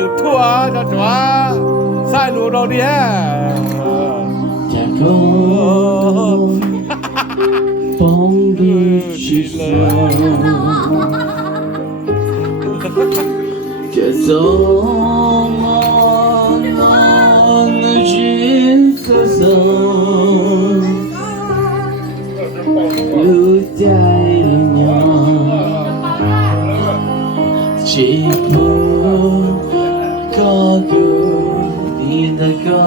อยู่ทั่วจะจัวใส่รูเราเนี่ย จะขอป้องดูชิลจะส่งมันจิตส่งรู้ใจยังชีพูก็อยู่ดีแต่ก็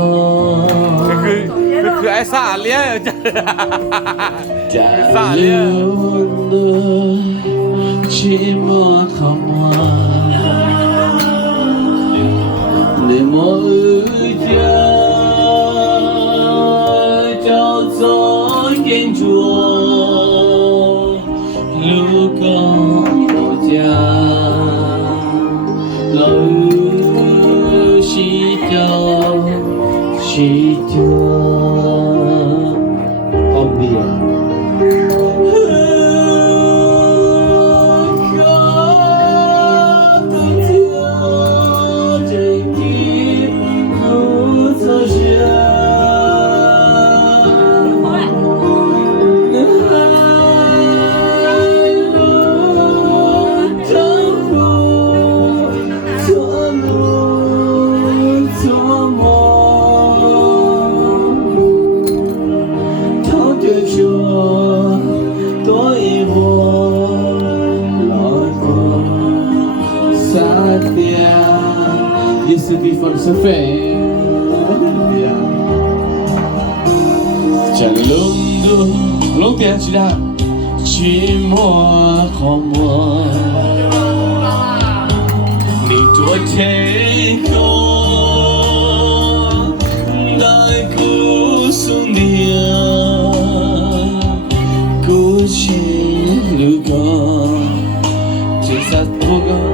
คือไอ้สาเลี้ยจะ จะลืมเลยชีมัวคำว่าในมือเจ้าเจ้าจะเก่งจัวลูกก็รู้จักเราชีเจ้าชีเจ้าObvious. Used to be from Spain. Cha lung du lung tiền chỉ đã chỉ mua không mua ni tuổi thế cô đại cô xuống địa cô chỉ lưu con chỉ sát cô con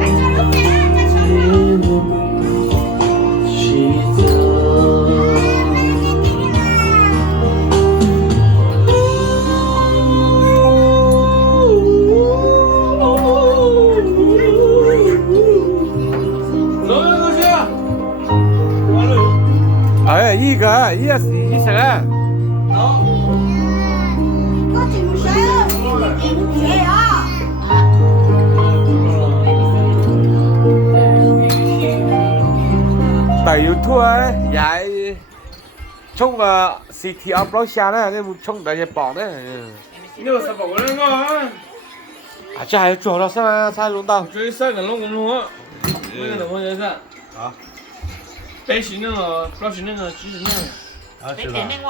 一个一个一十个。có chị một xe chị một xe à tại yêu thua ấy giải trong xì thì ấp lối xa đó nên trong đại nhật bản đấy nhiều sao bảo nó ngon à chả chỗ đó sao sai luôn tao追三个龙龙啊，那个怎么回事？啊，北行那个，不是那个，橘子那个。啊，没是了，点那个，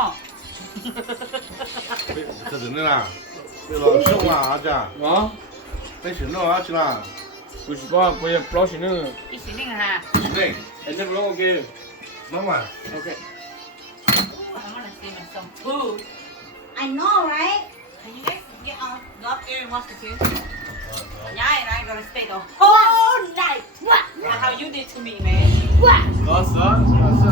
这是那啦，对了，送啦，阿姐，啊，没行了，阿姐啦，不是吧？不是，不是那个。一起那个哈。对，哎，那不让我给。妈妈， OK。 I'm gonna see me some food. I know right Can you guys get on, go up there and watch the kids? Yeah, and I'm gonna stay the whole night. Like how you did to me, man. 老师，老师。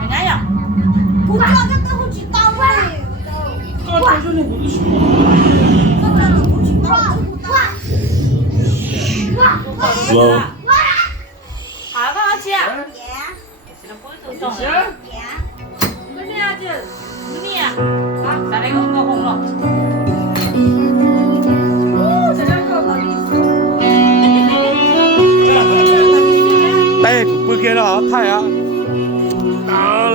Anh ấy à?不知道这都不知道嘞刚才就那不是什么？不知道 Slow. Hả con hả chị ạ? yeah Chị nó phối tự động. Dạ. yeah Cái này à chị? Cái này à? Sao đây không ngon không ngon? đây bữa kia đó thay á đó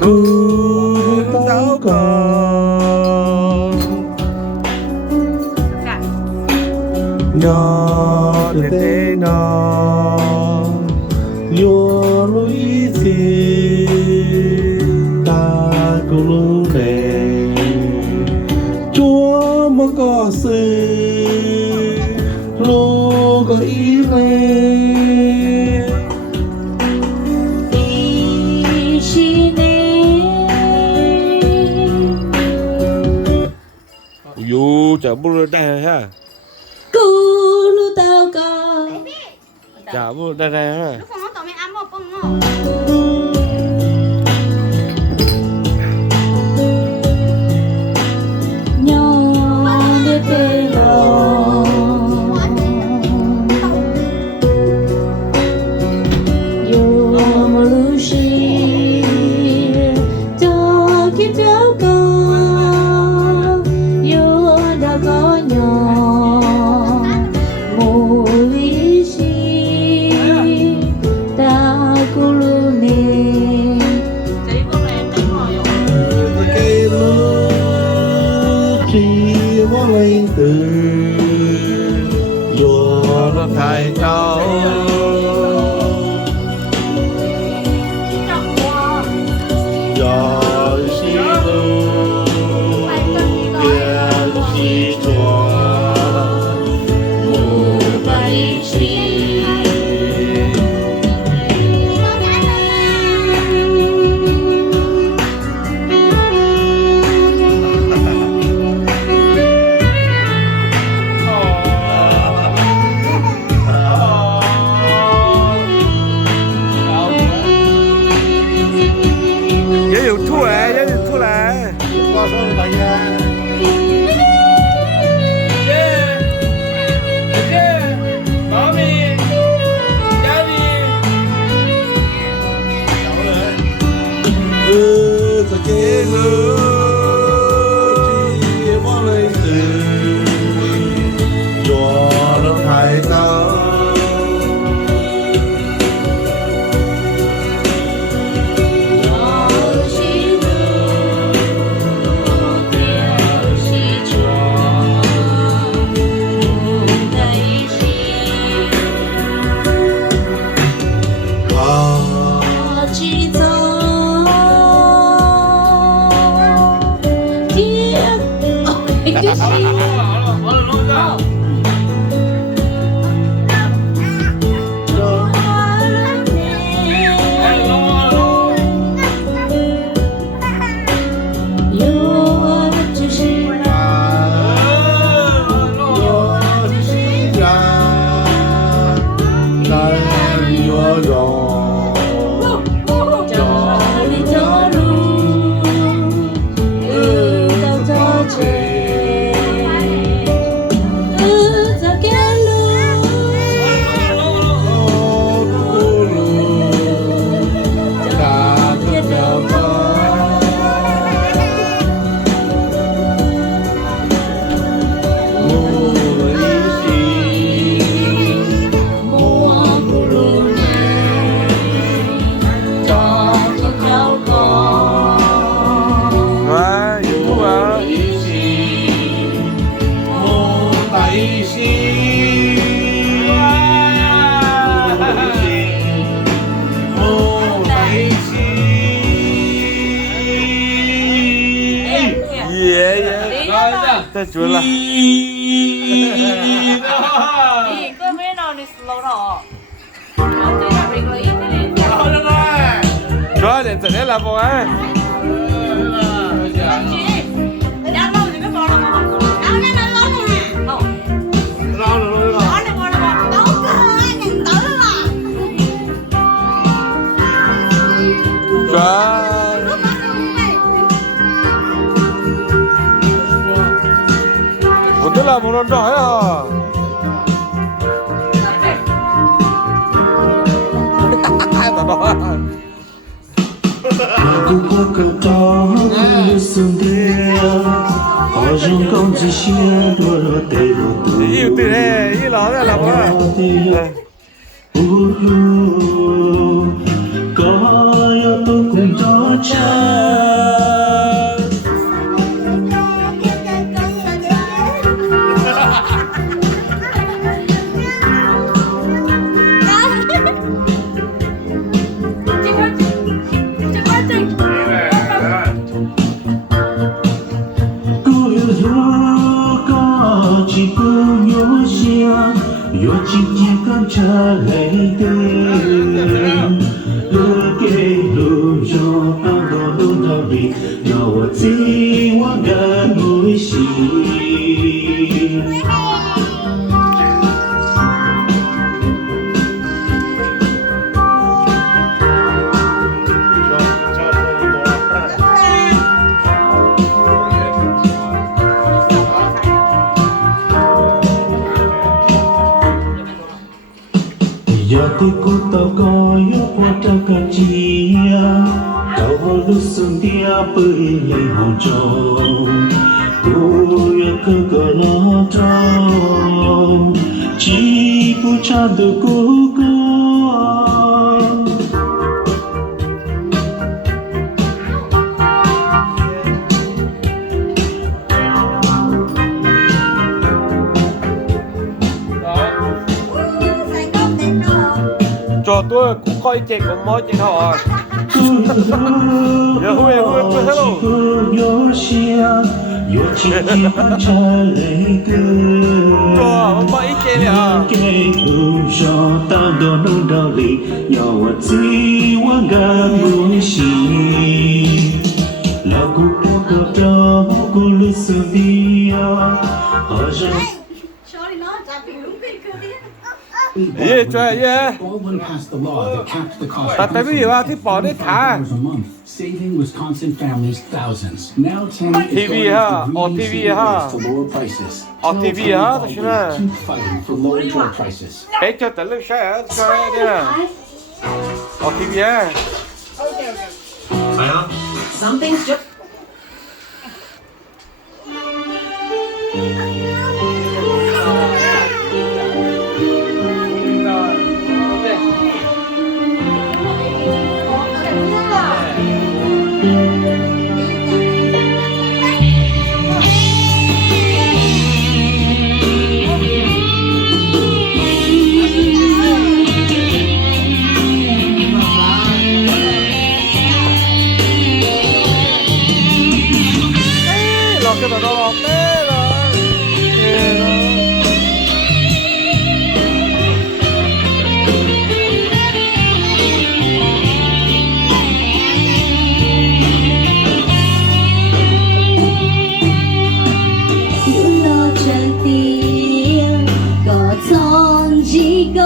Cô tao còn Dạ. nhỏ để thế nó vô lối gì ta cũng lưu nề chúa mà có sự lu có ý lên Dù chả mua đây ha. Chả mua đây ha. Lúc không tao mày ăn một bông ngon. Thầy cháu giờ xí lu tiền xí chùa mù bay xí Giới thiệu thuốc này, giới thiệu thuốc này. Qua số này nha. Sa chế ngư chỉ mong lấy từ cho lớp hai tao Ta chúa là. Đi, cơ mấy nào đi slow đó. Nó tới là regular eating đi. Rồi để dẫn đến là bộ á. Chị, đang lâu thì mới bỏ đâu. Tao nên là lâu nè. Không. Đó này bỏ đâu. Tao cơ nhìn tao là. Rồi. Lúc đó tao mày. Ủa tức là một con đói à. Tao đói. Cũng có câu to như sương đêm họ dùng công chỉ xia đua đua tê đua Yêu từ đây, yêu nó ra là bộ á. có yêu tôi cùng cho cha 当作路道里，要我尽我的努心。Giờ thì cô tao coi yo qua ta cả chia tao vô lúc xuân tia bơi lấy hòn trâu cô yo cơ cơ lo trâu chỉ phụ cha được cô cô cho tôi cũng coi chuyện của mỗi chuyện họ giờ hui tôi hello cho có ý chuyện à tao đồ nông đạo lý yo wa chi wa ga mu shi la ku ko to ku lu su dia ho ja Sorry, no, jumping room, big good. yeah trời yeah Baldwin passed the law that capped the cost tại tại vì là thì bỏ đấy thả a month, saving Wisconsin families thousands. Now 10 TV ha, TV ha. to lower prices. TV ha, đó chứ nè. Keep fighting for lower drug prices. bé cho tận lúc sẽ chơi đi à TV á Something's just. lo cái đó lo té rồi Những lo chân tiếng có son chỉ có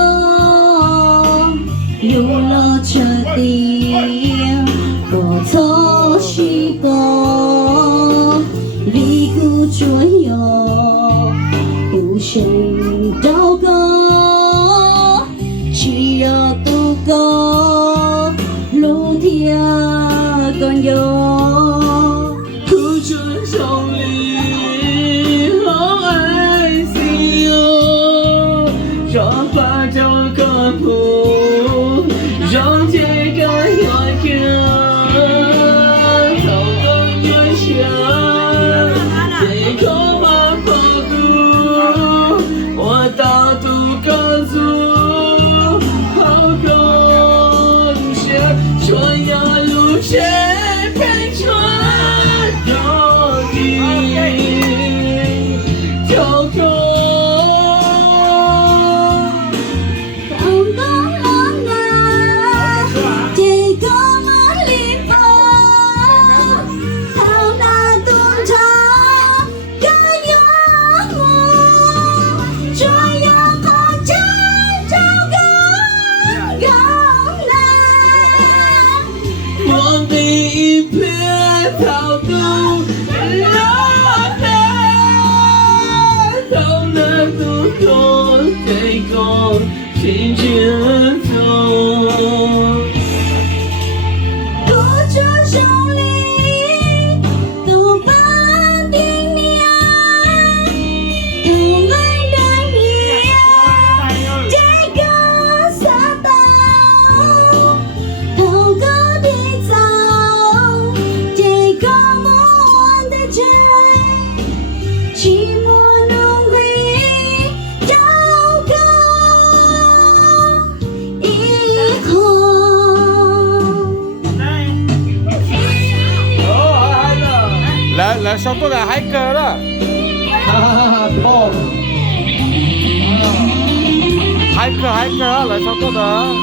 những lo chân tiếng có son chỉ có vì cứ chúa yo tu sinh đâu có chỉ ở tu có lu thia còn yo cứ chân trong lý hỡi ai siêu cho ba cho con phụ trong chế cái hỏi kia thầu con nhớ chờ để có mà phô tu我到处告诉好公学说要路线陪穿到底就够 Không có món nào chỉ có món liêm ơ thao na tuôn cho cái gió mùa cho gió khó trái trao gắn gắn này 我的一片草都落泪，到那渡口最后听见走。 Có chúa trong ly tu ban tiếng niệm tu ngay đời niệm trái có xa tao thâu có đi sau chỉ có muốn để chơi chỉ muốn nung quy cháu có ý không là sao tôi là hacker đó hacker là sao tôi đó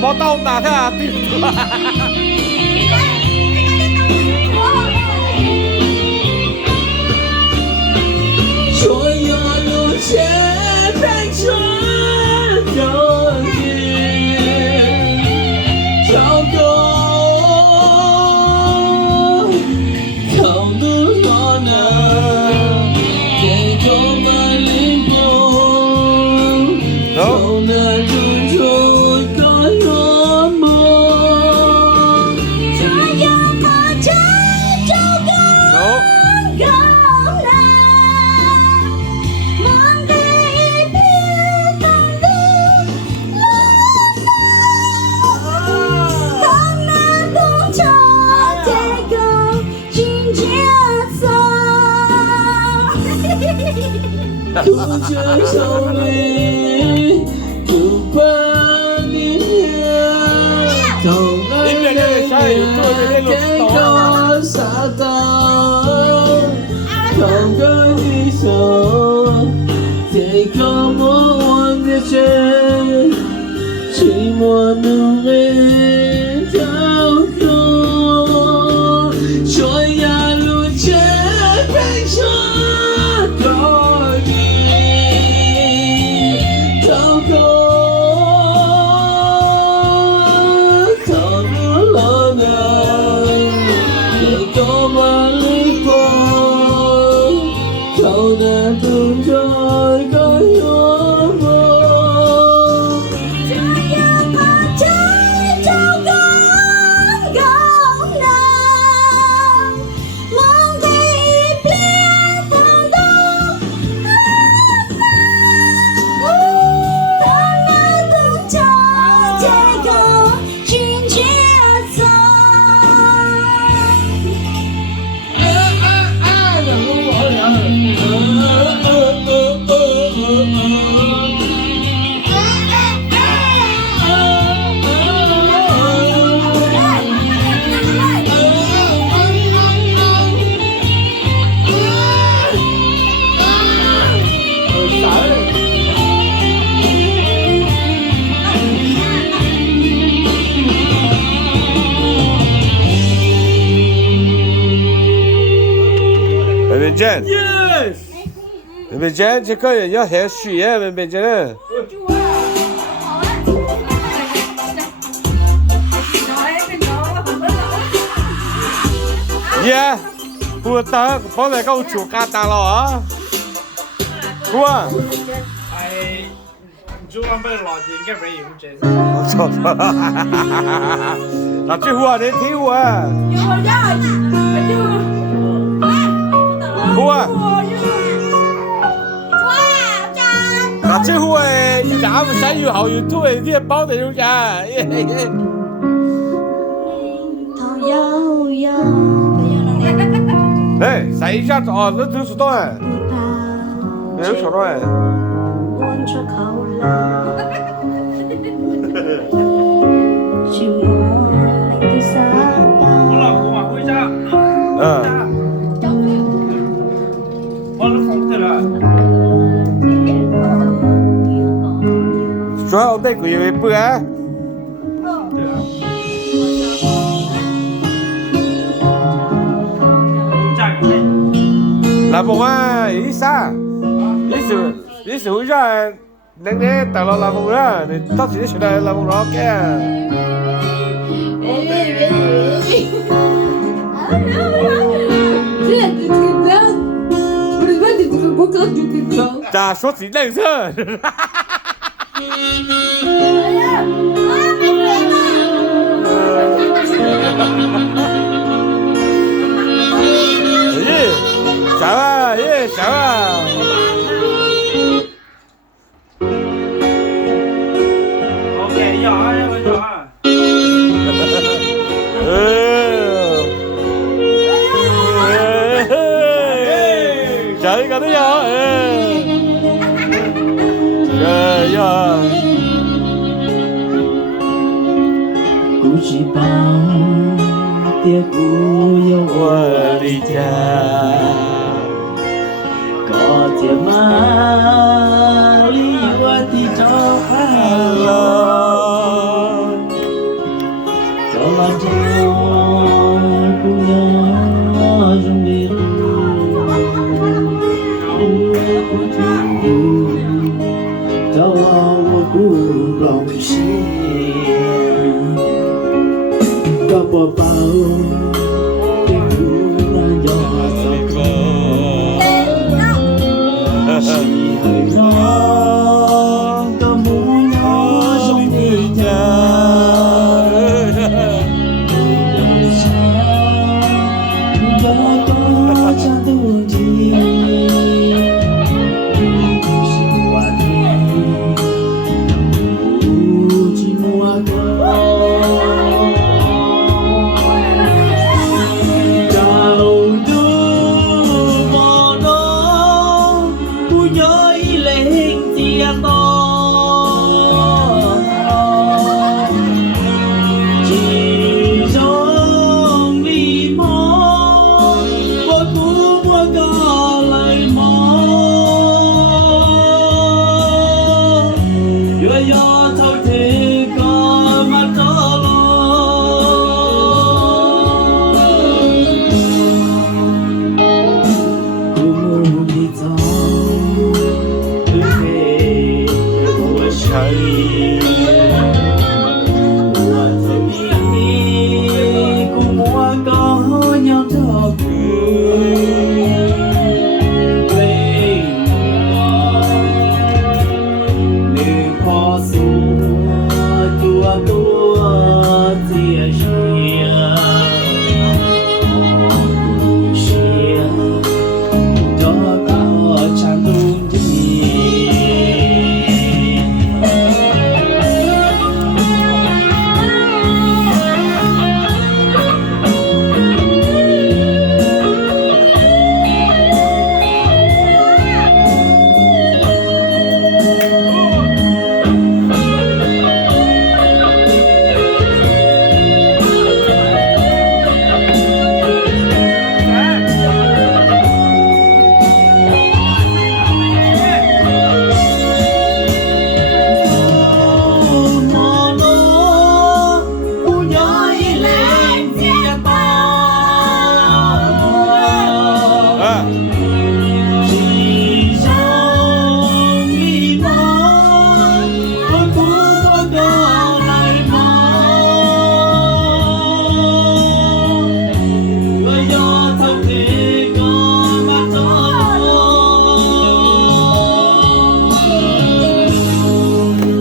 冇到哪睇下啲。所有路前陪着有你，跳动。不接受你，不管你从哪里给我撒到，放开你手，take on我的血，寂寞能被掏空，说呀路前陪着。Yes. Bên trên chỉ có những hệ suy á bên trên này. Yeah. Bữa ta có thể câu chủ ca ta lo á. Bữa. Ai chú ăn bữa lò thì cái vậy cũng chết. Là chú hùa đến thiếu à. Hùa. Là chú hùa giảm sáng yêu hậu yêu thu thì đi bao tiền luôn cha. Đây, xảy ra nó thứ số đó à? Nếu số đó à? Chúa ông đây của yêu bữa á. Là một ý xa ý sự ra nên nghe tại lo làm một đó nên tao chỉ sẽ đây làm một đó kia ta số chỉ lên thôi chào à, chào à. Ok, giỏi, giỏi. Trời cái đấy à. Trời ơi. Cú chỉ bao tiếc cú yêu qua đi cha. Có thể mà lý qua thì cho lo. 我不容心，个宝宝，你不能要走开，是很让个母鸟兄弟家，要多长动机。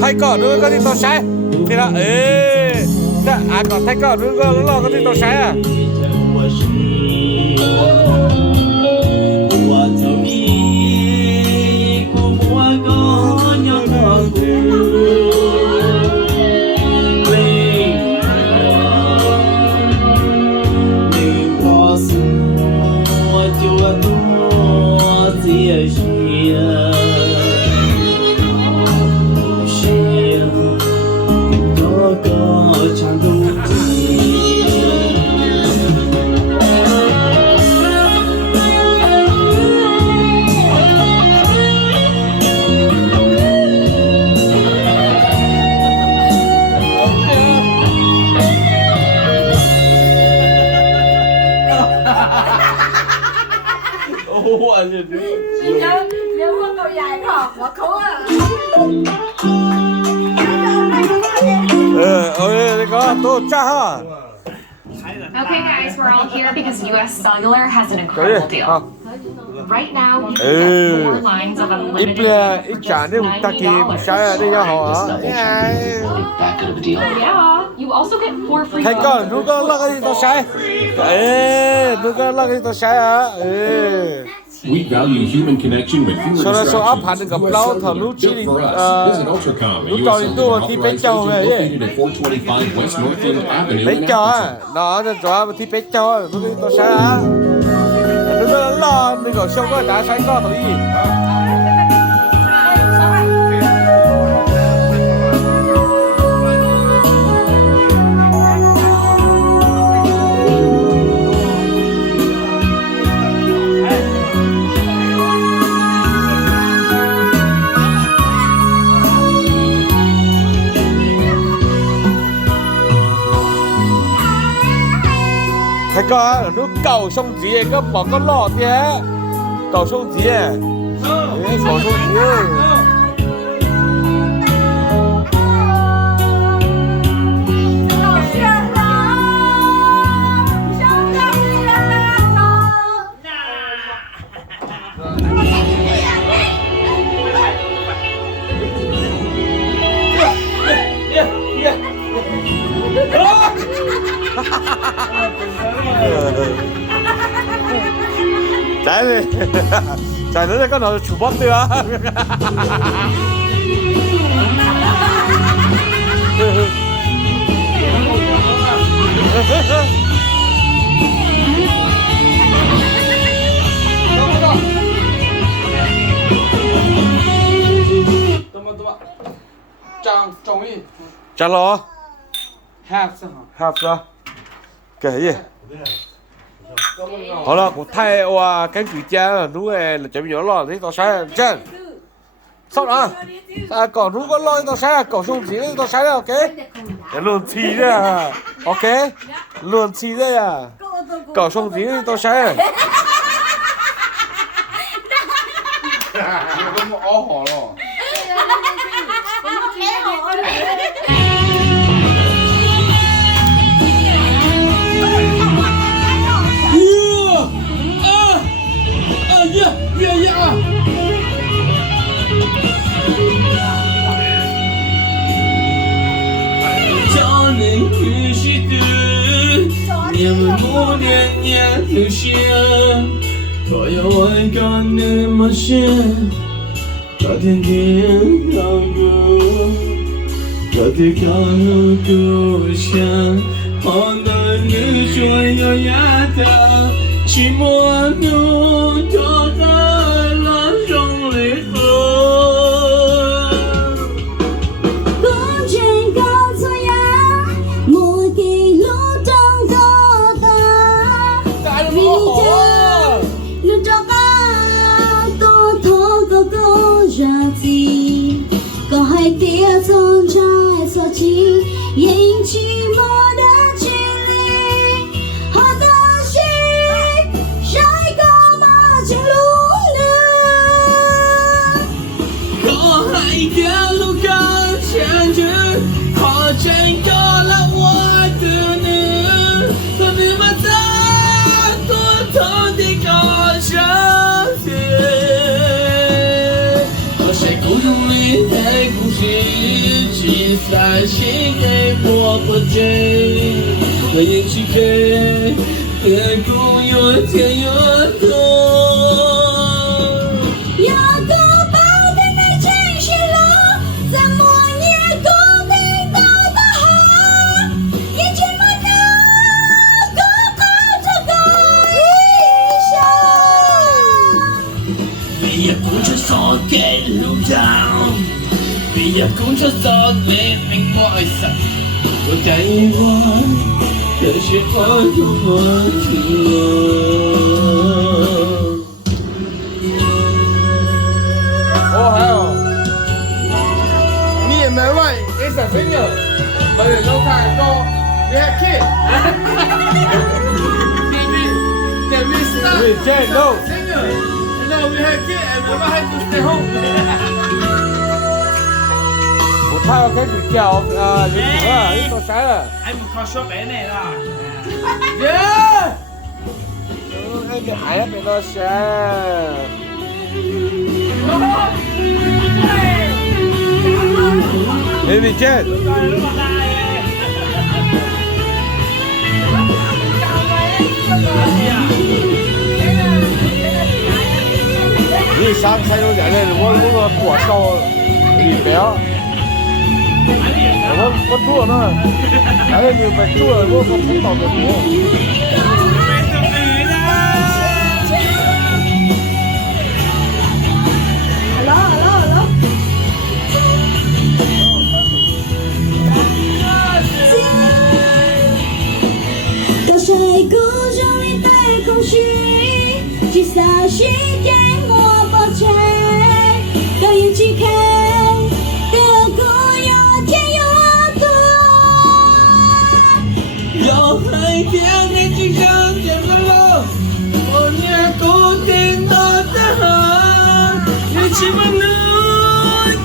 thay cỏ nữa có đi tàu xe thì là ê à còn thay cỏ nữa có đi tàu xe à Nếu có cậu dài có quả khấu à. có tốt cha ha. Okay, guys, we're all here because US Cellular has an incredible deal. Right now, you can get 4 lines of unlimited data for just $90. Yeah, you also get 4 free Thay cỏ nó có là cái tàu xe. Nó có là cái tàu xe à. We value human connection with fewer Sau đó số áp distractions. hẳn gặp lâu thở lúc chỉ Built for us, visit Ultracom, a lúc US đầu Cellular tôi thì bên authorized châu agent này located at 425 West Northfield Avenue bên in châu Appleton. á nó cho thì bên châu nó cái tàu xe á nó có là nó có xong có đã sai có thôi Thay có nó cầu sông gì có bỏ con lọ thế cầu sông gì cầu sông gì Trái đi. Trái nữa cái nào chủ bóp đưa. Trả lo. Half ra. Cái gì? Hả là của Thái và cái chủ gia là đúng là chuẩn bị lo thì tao sai chân. Sao đó? À còn rú có lo tao sai còn không gì tao sai ok. Để luôn chi ra. Ok. Luôn chi ra. Còn không gì tao sai. Không có ó hỏ rồi. cho nên cứ suy tư niềm muốn nhẹ nhàng từ xưa có yêu anh còn nơi mà xuyên có thiên nhiên đau buồn có thể có cứu sáng hòn đời như chuối nhỏ nhát ta chỉ muốn nuôi cho ta lá trong lịch sử có hai tia son trai so chi yên chỉ mơ đã chia ly họ ta chỉ trái có mà chẳng lúc nữa có hai tia lúc cao chẳng chứ họ chẳng có là hoa từ nữa tôi đi mà ta tôi thôi thì có chẳng谁孤独里的故事，只在心给我不见，那眼睛给天空有天有地。有个宝贝没真实了，怎么也公平到大好，眼前么那个靠这个一生。为也不知所给路上，为也不知所怜悯我爱上，我在意我，可是我如何去哦，还有你也门外 is a singer， but you don't kind go we have kid。we start We can't no。 singer. No, we have kid and mama had to stay home. 我太要开始叫啊，你怎么？你做啥了？ Anh một con số bé này là. Yeah。哎，你还要别多想。Baby Jen。你上菜都点的，我过烧里边，我做呢，还有你们做，我碰到的多。到晒孤中里的空虚，至少是给我保证，到眼去看，的故有天有多。有海天的景象见不了，我也固定到的好，你起码能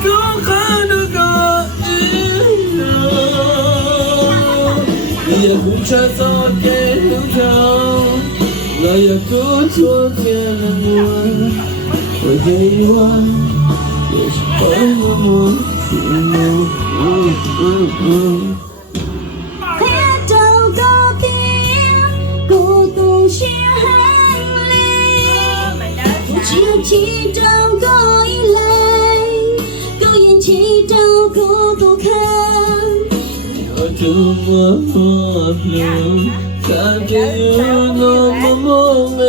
够看得到日落，也不差早给路头，那也够昨天的我的遗忘，也是会那么寂寞。黑头高顶，孤独心很累。其中过一类，狗眼其中过多看。我多么不能，看见有那么梦啊，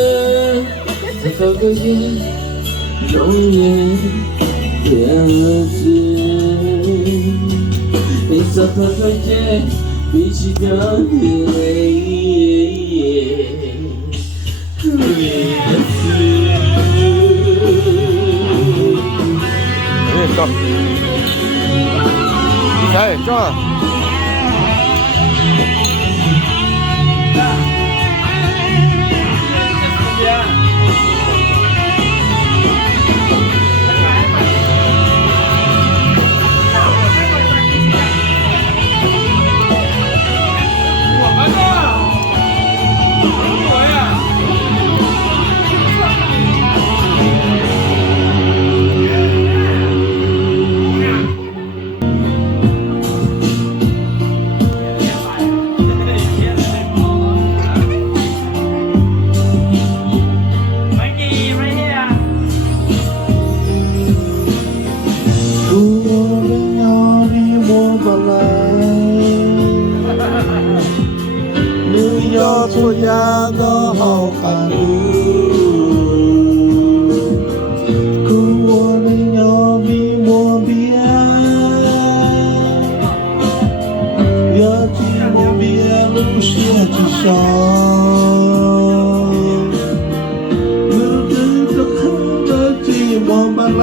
才发现永远两字，你才发现比起的cho đi đây cho出家的好看路，可我们要比我别，要去我别路线之上，路灯都看得寂寞不来。